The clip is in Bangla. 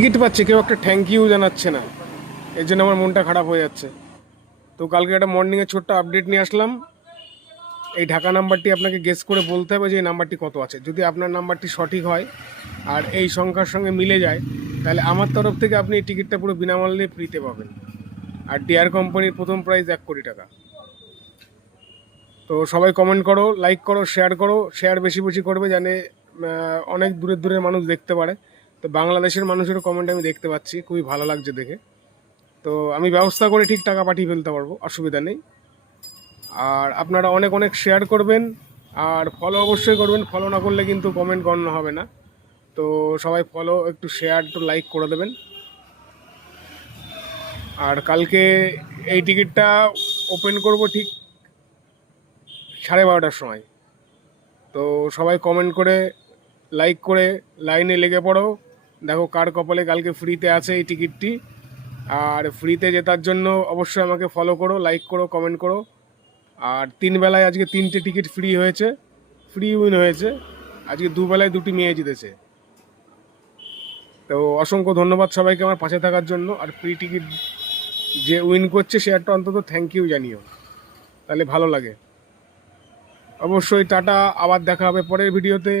টিকিট পাচ্ছে, কেউ একটা থ্যাংক ইউ জানাচ্ছে না, এর জন্য আমার মনটা খারাপ হয়ে যাচ্ছে। তো কালকে একটা মর্নিংয়ে ছোট্ট আপডেট নিয়ে আসলাম। এই ঢাকা নাম্বারটি আপনাকে গেস করে বলতে হবে যে এই নাম্বারটি কত আছে। যদি আপনার নাম্বারটি সঠিক হয় আর এই সংখ্যার সঙ্গে মিলে যায়, তাহলে আমার তরফ থেকে আপনি এই টিকিটটা পুরো বিনামূল্যে ফ্রিতে পাবেন। আর ডিয়ার কোম্পানির প্রথম প্রাইজ 1 কোটি টাকা। তো সবাই কমেন্ট করো, লাইক করো, শেয়ার করো। শেয়ার বেশি বেশি করবে, জানে অনেক দূরের দূরের মানুষ দেখতে পারে। তো বাংলাদেশের মানুষেরও কমেন্ট আমি দেখতে পাচ্ছি, খুবই ভালো লাগছে দেখে। তো আমি ব্যবস্থা করে ঠিক টাকা পাঠিয়ে ফেলতে পারবো, অসুবিধা নেই। আর আপনারা অনেক অনেক শেয়ার করবেন, আর ফলো অবশ্যই করবেন। ফলো না করলে কিন্তু কমেন্ট গণ্য হবে না। তো সবাই ফলো, একটু শেয়ার, একটু লাইক করে দেবেন। আর কালকে এই টিকিটটা ওপেন করব ঠিক 12:30টার সময়। তো সবাই কমেন্ট করে, লাইক করে লাইনে লেগে পড়ো। দেখো কার কপালে কালকে ফ্রিতে আছে এই টিকিটটি। আর ফ্রিতে জেতার জন্য অবশ্যই আমাকে ফলো করো, লাইক করো, কমেন্ট করো। আর 3 বেলায় আজকে 3টে টিকিট ফ্রি হয়েছে, ফ্রি উইন হয়েছে। আজকে 2 বেলায় 2টি মেয়ে জিতেছে। তো অসংখ্য ধন্যবাদ সবাইকে আমার পাশে থাকার জন্য। আর ফ্রি টিকিট যে উইন করছে সে একটা অন্তত থ্যাংক ইউ জানিও, তাহলে ভালো লাগে। অবশ্যই টাটা, আবার দেখা হবে পরের ভিডিওতে।